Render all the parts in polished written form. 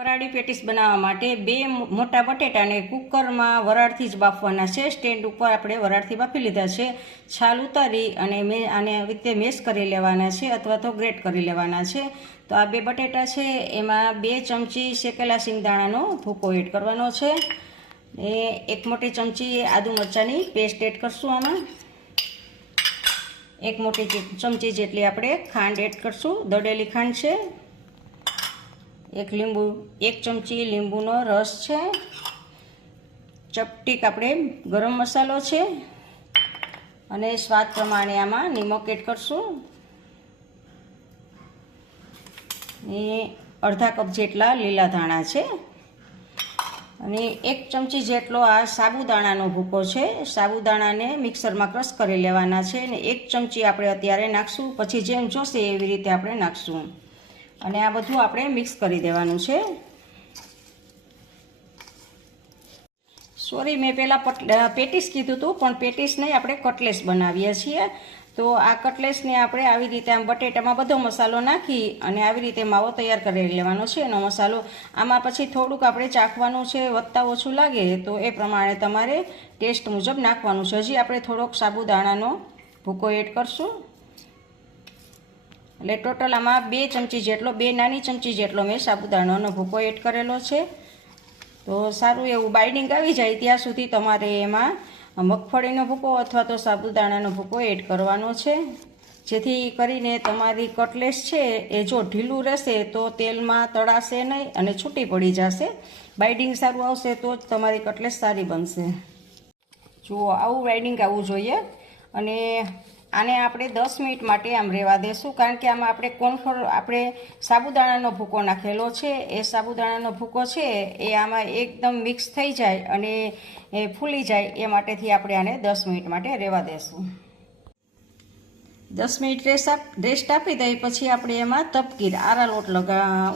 ફરાળી પેટીસ બનાવવા માટે 2 મોટા બટેટાને કુકરમાં વરાળથી જ બાફવાના છે। સ્ટેન્ડ ઉપર આપણે વરાળથી બાફી લીધા છે। છાલ ઉતારી અને આને રીતે મેશ કરી લેવાના છે અથવા તો ગ્રેટ કરી લેવાના છે। તો આ 2 બટેટા છે એમાં 2 ચમચી શેકેલા સિંગદાણાનો ભૂકો એડ કરવાનો છે। 1 મોટી ચમચી આદુ મરચાંની પેસ્ટ એડ કરશું। આમાં 1 મોટી ચમચી જેટલી આપણે ખાંડ એડ કરશું, દળેલી ખાંડ છે। 1 ચમચી લીંબુનો રસ છે। ચપટીક આપણે ગરમ મસાલો છે અને સ્વાદ પ્રમાણે આમાં નિમક એડ કરશું। અડધા કપ જેટલા લીલા ધાણા છે અને 1 ચમચી જેટલો આ સાબુદાણાનો ભૂકો છે। સાબુદાણાને મિક્સરમાં ક્રશ કરી લેવાના છે અને 1 ચમચી આપણે અત્યારે નાખશું, પછી જેમ જોશે એવી રીતે આપણે નાખશું અને આ બધું આપણે મિક્સ કરી દેવાનું છે। સોરી, મેં પહેલાં પેટીસ કીધું હતું, પણ પેટીસ નહીં, આપણે કટલેસ બનાવીએ છીએ। તો આ કટલેસને આપણે આવી રીતે આમ બટેટામાં બધો મસાલો નાખી અને આવી રીતે માવો તૈયાર કરી લેવાનો છે। એનો મસાલો આમાં પછી થોડુંક આપણે ચાખવાનું છે, વધતા ઓછું લાગે તો એ પ્રમાણે તમારે ટેસ્ટ મુજબ નાખવાનું છે। હજી આપણે થોડોક સાબુદાણાનો ભૂકો એડ કરશું એટલે ટોટલ આમાં 2 ચમચી જેટલો, 2 નાની ચમચી જેટલો મેં સાબુદાણાનો ભૂકો એડ કરેલો છે। તો સારું એવું બાઇન્ડિંગ આવી જાય ત્યાં સુધી તમારે એમાં મગફળીનો ભૂકો અથવા તો સાબુદાણાનો ભૂકો એડ કરવાનો છે, જેથી કરીને તમારી કટલેસ છે એ જો ઢીલું રહેશે તો તેલમાં તળાશે નહીં અને છૂટી પડી જશે। બાઇન્ડિંગ સારું આવશે તો જ તમારી કટલેસ સારી બનશે। જુઓ, આવું બાઇન્ડિંગ આવવું જોઈએ અને આને આપણે 10 મિનિટ માટે આમ રહેવા દેશું, કારણ કે આમાં આપણે સાબુદાણાનો ભૂકો નાખેલો છે। એ સાબુદાણાનો ભૂકો છે એ આમાં એકદમ મિક્સ થઈ જાય અને એ ફૂલી જાય એ માટેથી આપણે આને 10 મિનિટ માટે રહેવા દેશું। 10 મિનિટ રેસ્ટ આપી દઈ પછી આપણે એમાં તપકીર આરા લોટ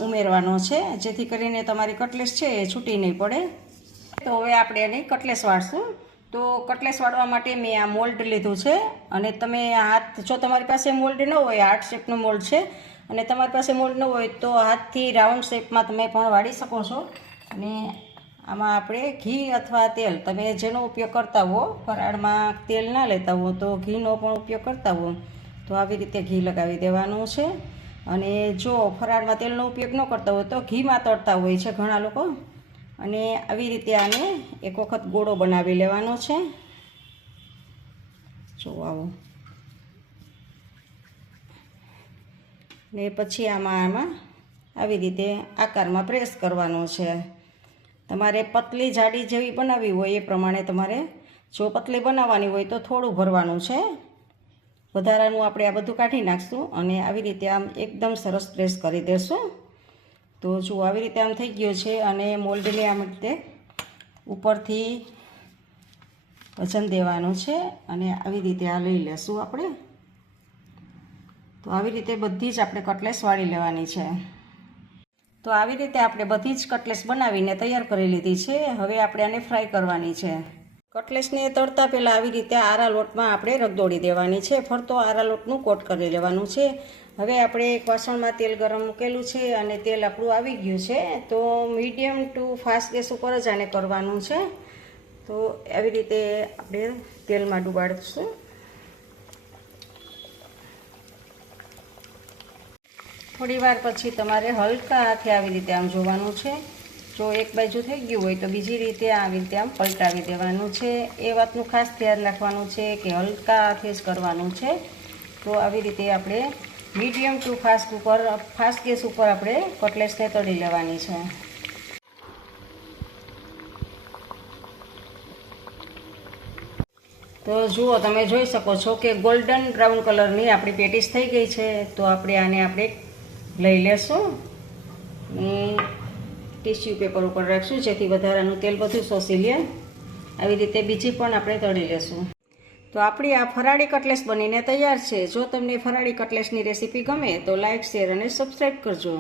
ઉમેરવાનો છે, જેથી કરીને તમારી કટલેસ છે એ છૂટી નહીં પડે। તો હવે આપણે એની કટલેસ વાળશું। તો કટલેસ વાળવા માટે મેં આ મોલ્ડ લીધું છે અને તમે જો તમારી પાસે મોલ્ડ ન હોય, હાર્ટ શેપનું મોલ્ડ છે અને તમારી પાસે મોલ્ડ ન હોય તો હાથથી રાઉન્ડ શેપમાં તમે પણ વાળી શકો છો। અને આમાં આપણે ઘી અથવા તેલ, તમે જેનો ઉપયોગ કરતા હો, ફરાળમાં તેલ ના લેતા હો તો ઘીનો પણ ઉપયોગ કરતા હો તો આવી રીતે ઘી લગાવી દેવાનું છે। અને જો ફરાળમાં તેલનો ઉપયોગ ન કરતા હોય તો ઘીમાં તળતા હોય છે ઘણા લોકો, અને આવી રીતે આને એક વખત ગોળો બનાવી લેવાનો છે। જો આવો, ને પછી આમાં આવી રીતે આકારમાં પ્રેસ કરવાનો છે। તમારે પતલી જાડી જેવી બનાવવી હોય એ પ્રમાણે તમારે, જો પતલી બનાવવાની હોય તો થોડું ભરવાનું છે, વધારાનું આપણે આ બધું કાઢી નાખશું અને આવી રીતે આમ એકદમ સરસ પ્રેસ કરી દેશું। તો જો આવી રીતે આમ થઈ ગયો છે અને મોલ્ડને આમ રીતે ઉપરથી વજન દેવાનું છે અને આવી રીતે આ લઈ લેશું આપણે। તો આવી રીતે બધી જ આપણે કટલેસ વાળી લેવાની છે। તો આવી રીતે આપણે બધી જ કટલેસ બનાવીને તૈયાર કરી લીધી છે। હવે આપણે આને ફ્રાય કરવાની છે। કટલેસને તળતા પહેલાં આવી રીતે આરા લોટમાં આપણે રગદોળી દેવાની છે, ફરતો આરા લોટનું કોટ કરી લેવાનું છે। હવે આપણે એક વાસણમાં તેલ ગરમ મૂકેલું છે અને તેલ આપણું આવી ગયું છે। તો મીડિયમ ટુ ફાસ્ટ ગેસ ઉપર જ આને કરવાનું છે। તો આવી રીતે આપણે તેલમાં ડુબાડીશું। થોડી વાર પછી તમારે હલકા હાથે આવી રીતે આમ જોવાનું છે। જો એક બાજુ થઈ ગયું હોય તો બીજી રીતે આવી રીતે આમ પલટાવી દેવાનું છે। એ વાતનું ખાસ ધ્યાન રાખવાનું છે કે હલકા હાથે જ કરવાનું છે। તો આવી રીતે આપણે મીડિયમ ટુ ફાસ્ટ ગેસ ઉપર આપણે કટલેસને તળી લેવાની છે। તો જુઓ, તમે જોઈ શકો છો કે ગોલ્ડન બ્રાઉન કલરની આપણી પેટીસ થઈ ગઈ છે। તો આપણે આને લઈ લેશું, ટીશ્યુ પેપર ઉપર રાખશું જેથી વધારાનું તેલ બધું શોષી લે। આવી રીતે બીજી પણ આપણે તળી લેશું। તો આપણી આ ફરાળી કટલેસ બનીને તૈયાર છે। જો તમને ફરાળી કટલેસની રેસીપી ગમે તો લાઇક, શેર અને સબસ્ક્રાઈબ કરજો।